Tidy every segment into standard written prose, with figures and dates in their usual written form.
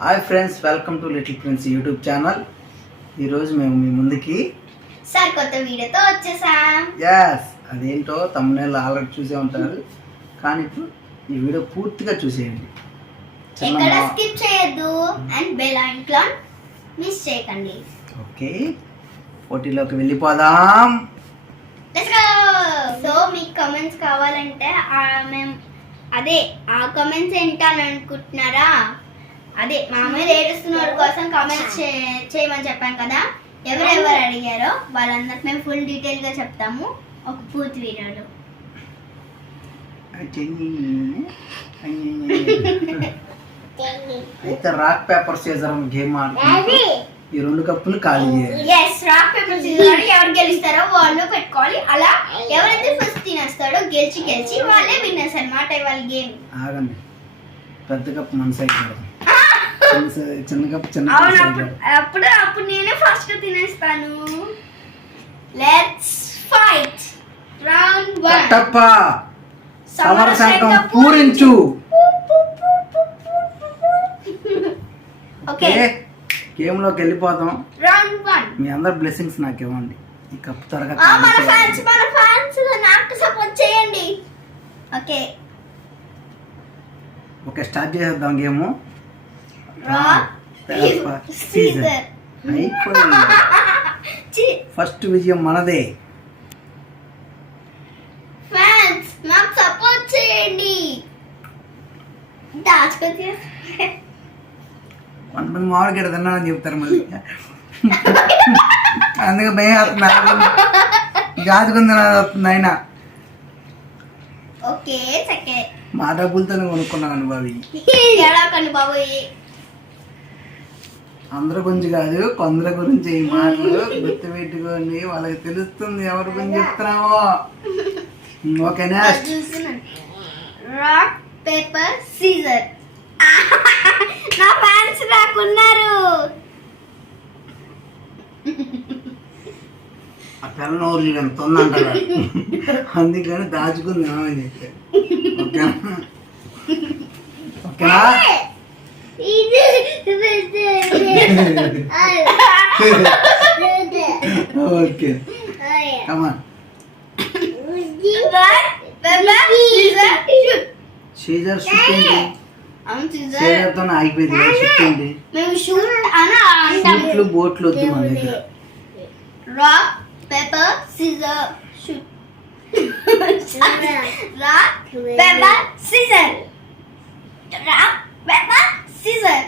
Hi friends, welcome to little prince YouTube channel. ఈరోజు మేము మీ ముందుకి కొత్త వీడియోతో వచ్చేసాం. అదేంటో తమ్మునేళ్ళు ఆల్రెడీ చూసే ఉంటారు, కానీ ఇప్పుడు ఈ వీడియో పూర్తిగా చూసేయండి, ఎక్కడ స్కిప్ చేయొద్దు అండ్ బెల్ ఐకాన్ మిస్ చేయకండి. ఓకే, పోటీలోకి వెళ్ళిపోదాం. Let's go. సో మీకు కమెంట్స్ కావాలంటే మేము ఆ కమెంట్స్ ఏంటని అనుకుంటున్నారా? అదే మామూలు ఏడుస్తున్న వాళ్ళ కోసం కమెంట్స్ చేయమని చెప్పాను కదా. ఎవరెవరు అడిగారో వాళ్ళందరికి మేము ఫుల్ డీటెయిల్ గా చెప్తాము ఒక పూర్తి వీడియోలో. అయితే రాక్ పేపర్ సీజర్ గేమ్ ఆడుకుంటూ ఈ 2 కప్పులు ఖాళీ చేయాలి. రాక్ పేపర్ సీజర్ ఎవరు గెలుస్తారో వాళ్ళు పెట్టుకోవాలి. అలా ఎవరైతే ఫస్ట్ తినేస్తాడో గెలిచి వాళ్ళే విన్నర్స్ అన్నమాట వాళ్ళ గేమ్. ఆగండి, పెద్ద కప్పు మన సైడ్ చిన్న కప్పు అప్పుడు నేనే ఫస్ట్ తినేస్తాను. Let's fight. రౌండ్ 1. సమర శంఖం పూరించు. ఓకే, గేమ్ లోకి వెళ్ళిపోతాం. రౌండ్ 1. మీ అందరి బ్లెస్సింగ్స్ నాకు ఇవ్వండి. ఈ కప్పు త్వరగా మన ఫ్యాన్స్ నాకు సపోర్ట్ చేయండి. ఓకే ఓకే, స్టార్ట్ చేసేద్దాం game. Rock paper scissor. First విజయం మనదే. ఫ్యాన్స్ నాకు సపోర్ట్ చేయండి. దాచుకొని కొంతమంది మామిడి గిడ తిన్నానని చెప్తారు మళ్ళీ, అందుకే భయం అవుతుంది. జాతుకుంది వస్తుంది అయినా. Okay second. మా డబ్బులతో కొనుక్కున్నాను బాబు. ఎలాకండి బాబు? అందరి గురించి కాదు, కొందరి గురించి ఈ మాటలు గుర్తు పెట్టుకోండి, వాళ్ళకి తెలుస్తుంది ఎవరి గురించి చెప్తున్నామో. ఓకేనా? Rock paper scissor. నా ఫ్యాన్స్ నాకున్నారు. ఆ పిల్ల నోరు ఎంత ఉందంటారు, అందుకని దాచుకుంది అని చెప్పారు. ఓకేనా? ఓకేనా? Okay, come on. సీజర్ షూట్ ఏంటి? సీజర్ తో ఆగిపోయింది. షూట్ ఏంటి? షూట్లు బోట్లు వద్దు మన దగ్గర. Rock paper scissor shoot. Rock paper scissor. Rock paper scissor.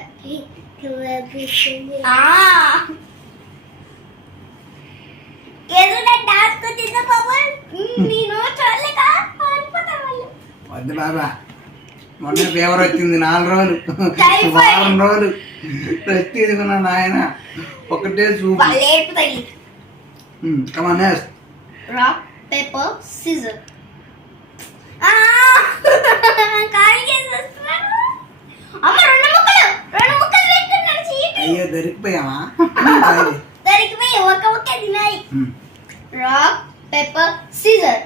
ఏదైనా డాన్స్ కు తిన్న బాబు నేను చూడలేక పారిపోతాను. వద్దు బాబా, మొన్న ఫీవర్ వచ్చింది 4 రోజులు, వారం రోజులు రెస్ట్ తీసుకున్నాను ఆయన. ఒకటే చూపు. Come on next. Rock paper scissor. అయ్యో దొరికిపోయామా? దొరికిపోయి ఒక తినాయి. Rock paper scissor.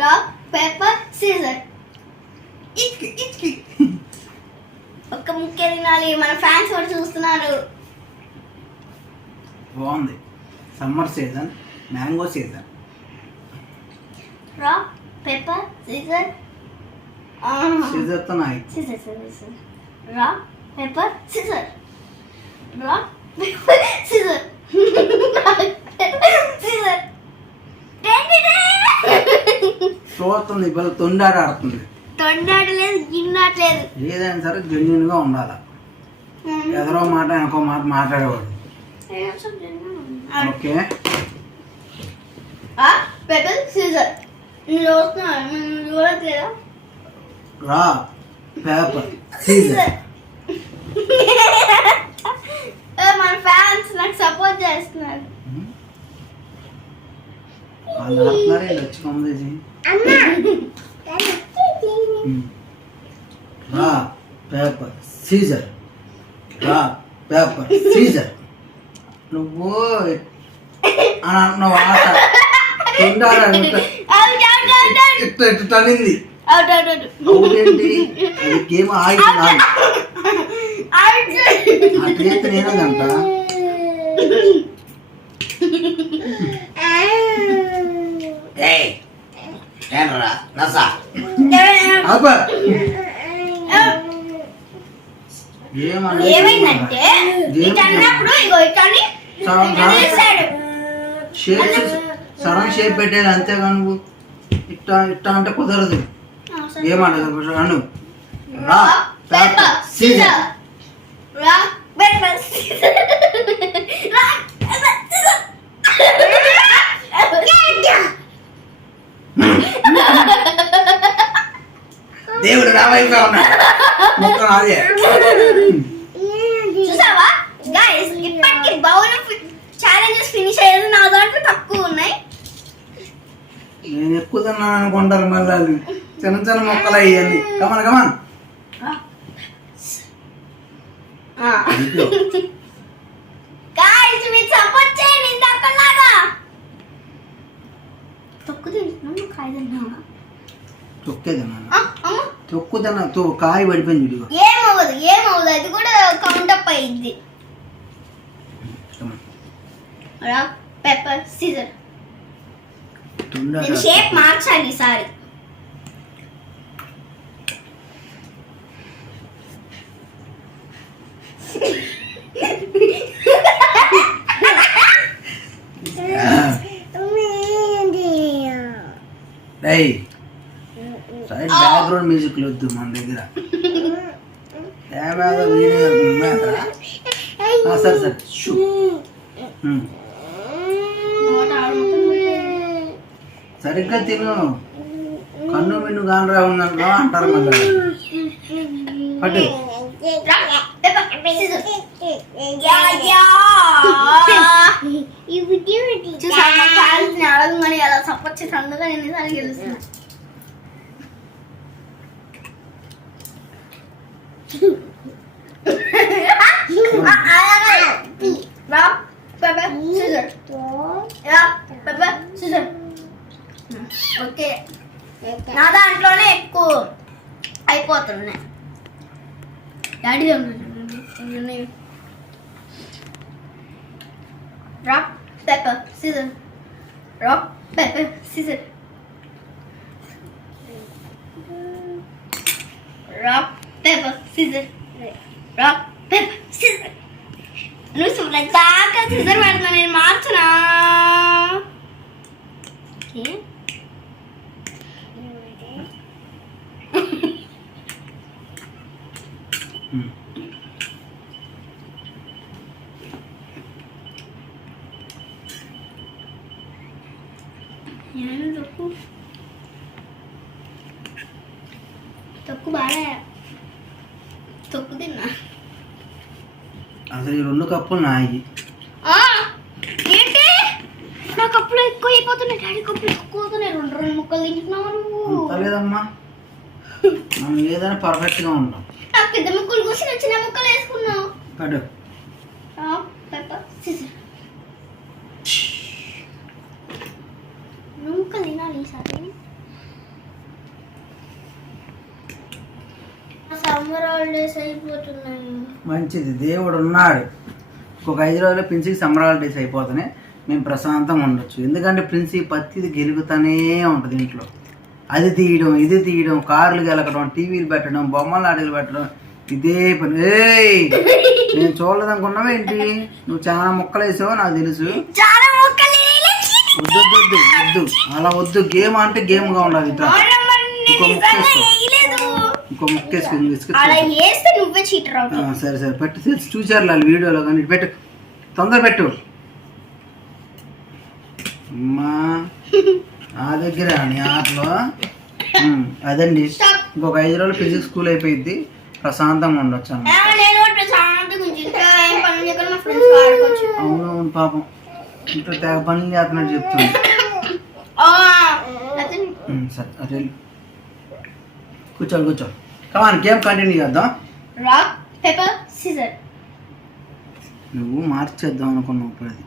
Rock paper scissor. ఒక్క ముక్కే తినాలి. మన ఫ్యాన్స్ కూడా చూస్తున్నారు. బాగుంది. Summer season, mango season. Rock paper scissor. Scissor తో నాయి. Scissor. Rock paper scissor. Rock paper scissor. Scissor. చూస్తుంది పిల్లలు తొండాడు ఆడుతుంది. తొండాడలేదు, గిన్నట్లేదు. ఏదైనా సరే జెన్యున్ గా ఉండాలి. ఎదరో మాట ఇంకో మాట మాట్లాడేవాడు. Okay, paper scissor. చూడట్లేదా? రా పేపర్ సీజర్. మన ఫ్యాన్స్ నాకు సపోర్ట్ చేస్తున్నారు. వాళ్ళు ఆడుతున్నారే వచ్చి కమ్మదేసి. రా పేపర్ సీజర్. రా పేపర్ సీజర్. నువ్వు ఆట ఇట్లా తనింది. అవుట్ అవుట్ అవుట్ అవుట్ ఏంటి అది గేమ్ ఆగి కాదు అటు చేస్తే నేనేదంట ఏనరా నసా అబ్బా ఏమైందంటే ఇటు అన్నప్పుడు ఇగో ఇట్లని సడన్ షేప్ పెట్టేది అంతేగా నువ్వు ఇట్టా ఇట్టా అంటే కుదరదు ఏమంటది అను rock paper scissor rock paper scissor rock paper scissor దేవుడు నా వైపుగా ఉన్నాడు మొత్తం అదే చూసావా గైస్ ఇప్పటికి బౌల్ ఛాలెంజెస్ ఫినిష్ అయ్యేది నా దాంట్లో తక్కువ ఉన్నాయి నేను ఎక్కువ తిన్నాను అనుకుంటారు మళ్ళీ అది చిన్న చిన్న మొక్కలు అయ్యాన్ని కమన్ కమన్ గైస్ మీరు సపోర్ట్ చేయండి ఇంతకలాగా తక్కువ తింటున్నాను కాయ తింటున్నా తొక్కే తిన్నాను అమ్మ తొక్కు తిన్నా కాయ పడిపోయింది ఇదిగో ఏమవుదు అది కూడా కౌంట్ అప్ అయ్యింది రాక్ పేపర్ సీజర్ నేను షేప్ మార్చాలి ఈసారి సైడ్ బ్యాక్గ్రౌండ్ మ్యూజిక్ వద్దు మన దగ్గర సరే సరే షూ సరిగ్గా తిను కన్ను మిన్ను గానరా ఉందనుకో అంటారు మళ్ళీ పట్టు అడగమని అలా సపోర్ట్ చేసి అందుగా ఎన్నిసార్లు గెలుస్తున్నా Rock, paper, scissors. Rock, paper, scissors. Okay నా దాంట్లోనే ఎక్కువ అయిపోతున్నాయి daddy rock paper scissor rock paper scissor rock paper scissor rock paper scissor నువ్వు చూడలేదు దాకా సీజర్ పెడతా నేను మార్చునా తొక్కు బాగా తొక్కు తిన్నా అసలు ఈ 2 కప్పులు నాయి ఏంటి నా కప్పులు ఎక్కువ అయిపోతున్నాయి డాడీ కప్పులు ఎక్కువ అవుతున్నాయి 2 ముక్కలు తింటున్నావు నువ్వు లేదమ్మా మనం ఏదైనా పర్ఫెక్ట్ గా ఉంటాం ఆ పెద్ద ముక్కలు కూర్చుని చిన్న ముక్కలు వేసుకున్నావు పడు పేపర్ సీజర్ ముక్కలు తినాలి ఈసారి సమ్మర్ హాలిడేస్ అయిపోతున్నాయి మంచిది దేవుడు ఉన్నాడు ఇంకొక 5 రోజుల్లో ప్రిన్సీకి సమ్మర్ హాలిడేస్ అయిపోతున్నాయి మేము ప్రశాంతంగా ఉండొచ్చు ఎందుకంటే ప్రిన్సీ ప్రతిది గెలుగుతూనే ఉంటుంది ఇంట్లో అది తీయడం ఇది తీయడం కార్లు గెలకడం టీవీలు పెట్టడం బొమ్మలు ఆటలు పెట్టడం ఇదే పని నేను చూడలేదనుకున్నావా ఏంటి నువ్వు చాలా మొక్కలు వేసావు నాకు తెలుసు వద్దు వద్దు వద్దు అలా వద్దు గేమ్ అంటే గేమ్గా ఉండాలి ఇట్లా ఇంకో ముక్క సరే సరే పెట్టు తెలిసి చూసారు వాళ్ళు వీడియోలో కానీ ఇటు పెట్టు తొందర పెట్టు అమ్మా ఆ దగ్గర నీ ఆటలో అదండి ఇంకొక 5 రోజులు ఫిజిక్స్ స్కూల్ అయిపోయింది ప్రశాంతంగా ఉండొచ్చు అన్న అవును పాపం ఇంట్లో తెగ పనులు చేస్తున్నట్టు చెప్తుంది సరే అదే కూర్చోండి కూర్చోండి కమాన్ గేమ్ కంటిన్యూ చేద్దాం రాక్ పేపర్ సీజర్ నువ్వు మార్చేద్దాం అనుకున్నావు ఇప్పుడు అది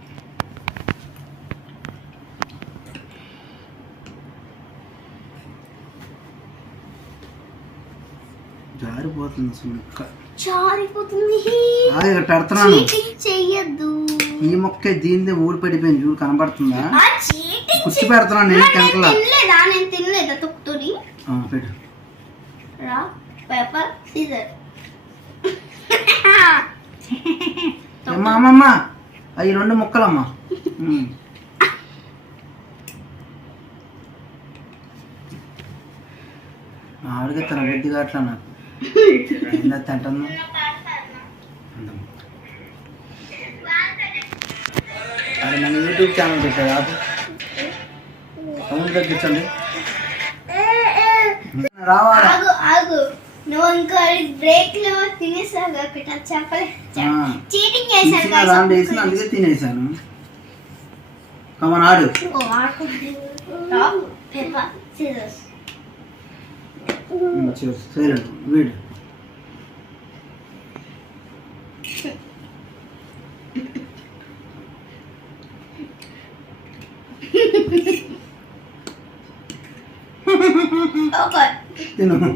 జారిపోతుంది అసలు మొక్క. జారిపోతుంది. ఇక్కడ పెడుతున్నాను. చెయ్యొద్దు. ఈ మొక్క దీనిదే ఊడి పడిపోయింది చూడు, కనబడుతుందా? కుర్చీ పెడుతున్నాను నేను. తినలేదా? నేను తినలేదా? తొక్కుతుంది. పెట్టు. Rock paper scissor. అమ్మమ్మ అవి 2 ముక్కలమ్మా. ఆవిడగా తన బుద్ధిగా అట్లా నాకు తింటాను. అది మన యూట్యూబ్ ఛానల్ పెట్టాడు. సౌండ్ తగ్గించండి. రావాలి. ఆగు నువ్వు ఇంకా బ్రేక్ లో తినేసావు చెప్పలే. చీటింగ్ చేశాను. అందుకే తినేసాను. కమన్ ఆడు. Paper scissors. సరే వీడు.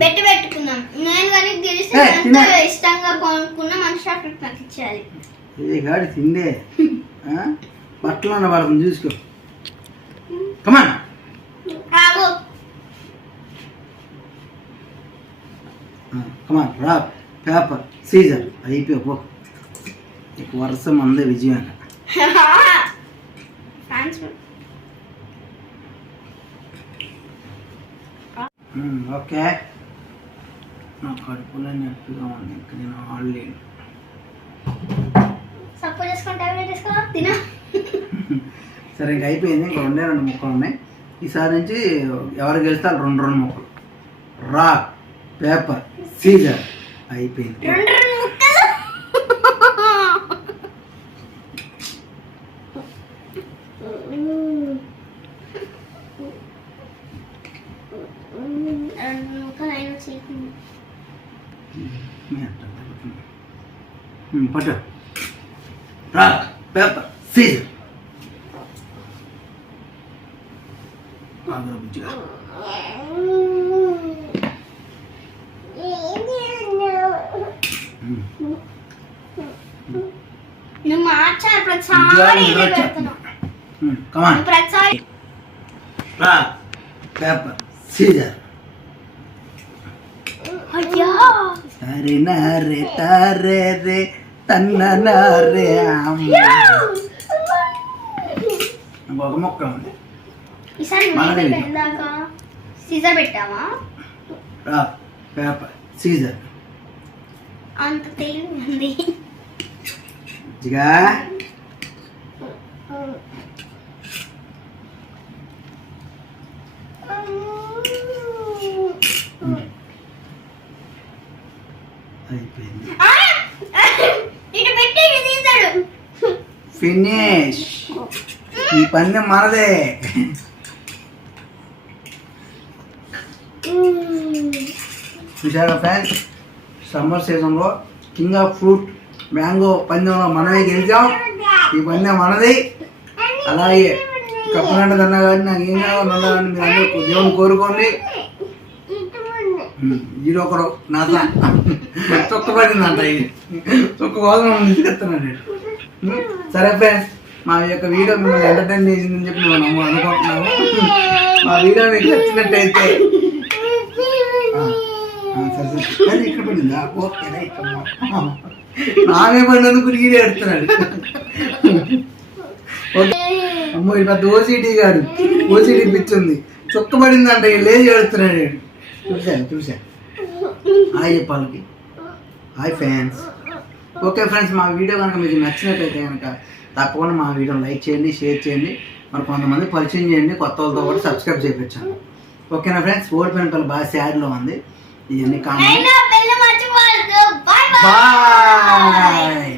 పెట్టి పెట్టుకున్నాం. నేను కానీ గెలిస్తే ఇష్టంగా కొనుక్కున్న మనిషి అక్కడ నాకు ఇచ్చేయాలి. ఏ గాడి తిండే బట్టలు అన్న వాళ్ళని చూసుకో. కమాన్ కమాన్ రాక్ పేపర్ సీజర్. అయిపోయి ఇక వరుస మందే విజయం. ఓకే. నా కడుపులో నొప్పిగా ఉంది, ఇంకా నేను ఆడలేను. సరే ఇంక అయిపోయింది. ఇంకా 2 ముక్కలు ఉన్నాయి. ఈసారి నుంచి ఎవరు గెలుస్తారు 2 ముక్కలు. Rock paper scissor. అయిపోయింది. పట్టు. Rock paper scissor. బుజ్జిగా నువ్వు మార్చాలి ప్రతిసారి. Rock paper scissor. సరే నారే తారే రే తన్న నారే. ఇంకొక మొక్క ఉంది. సీజర్ పెట్టావా? Rock paper scissor. అంత తెలియదు. అయిపోయింది. ఫినిష్. ఈ పందెం మనదే. చూసారా ఫ్రెండ్స్, సమ్మర్ సీజన్లో కింగ్ ఆఫ్ ఫ్రూట్ మ్యాంగో పందెంలో మనమే గెలిచాం. ఈ పందెం మనది. అలాగే కప్పనంట కన్నా కానీ నాకు ఏం కావాలన్నా కానీ మీరు అందరూ దేవుని కోరుకోండి. ఈడొకడు నా చొక్క పడిందంట. ఇది చొక్క కోసం తీసుకెళ్తున్నాడు. సరే ఫ్రెండ్స్, మా యొక్క వీడియో మిమ్మల్ని ఎంటర్టైన్ చేసిందని చెప్పి మనం అనుకుంటున్నాము. మా వీడియో మీకు నచ్చినట్టయితే సరే ఇక్కడ పడిందా? ఓకే నామే పడినందుకు ఈడే ఎడుతున్నాడు. అమ్మో ఇది పెద్ద ఓసిటీ గారు. ఓసిటీ పిచ్చింది. చొక్క పడిందంట. లేచి ఎడుతున్నాడు. చూసా హాయ్ చెప్పాలకి. Hi friends. ఓకే ఫ్రెండ్స్, మా వీడియో కనుక మీకు నచ్చినట్టయితే కనుక తప్పకుండా మా వీడియోని లైక్ చేయండి, షేర్ చేయండి, మరి కొంతమంది పరిచయం చేయండి, కొత్త వాళ్ళతో కూడా సబ్స్క్రైబ్ చేయించాను. ఓకేనా ఫ్రెండ్స్? ఓడిపోయిన పిల్లలు బాగా సాడ్లో ఉంది. ఇవన్నీ కామెంట్. బాయ్.